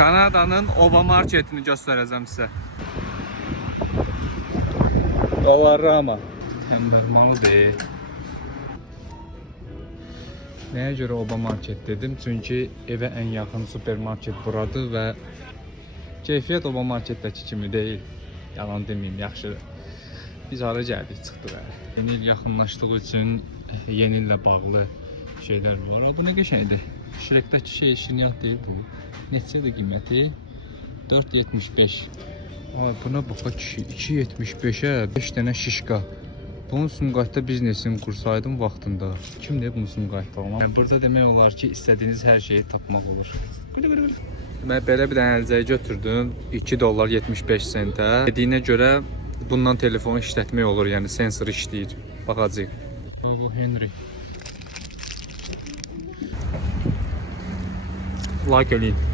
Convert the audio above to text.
Kanada'nın Oba marketini göstereceğim size. Dollarama. Tembelmalı değil. Nəyə görə Oba market dedim? Çünki evə ən yaxın supermarket buradır və keyfiyyət Oba marketdəki kimi deyil. Yalan deməyim, yaxşıdır. Biz hara gəldik, çıxdıq. Yeni il yaxınlaşdığı üçün yeni illə bağlı şeylər var. Bu nə qəşəngdir. Şirekdəki şey şirniyyat deyil bu. Neçədir qiyməti? 4.75. Ay, buna baxa kişi, 2.75-ə 5 dənə şişqa. Bunun Sumqayıtda biznesini kursaydım vaxtında. Kimdir bunun Sumqayıtda olan? Yəni, burada demək olar ki, istədiyiniz hər şeyi tapmaq olur. Mən belə bir dənə əlcəyi götürdüm. $2.75. Dediyinə görə bundan telefonu işlətmək olur, yəni sensor işləyir. Baxacaq. Bu Henry. Like eləyin.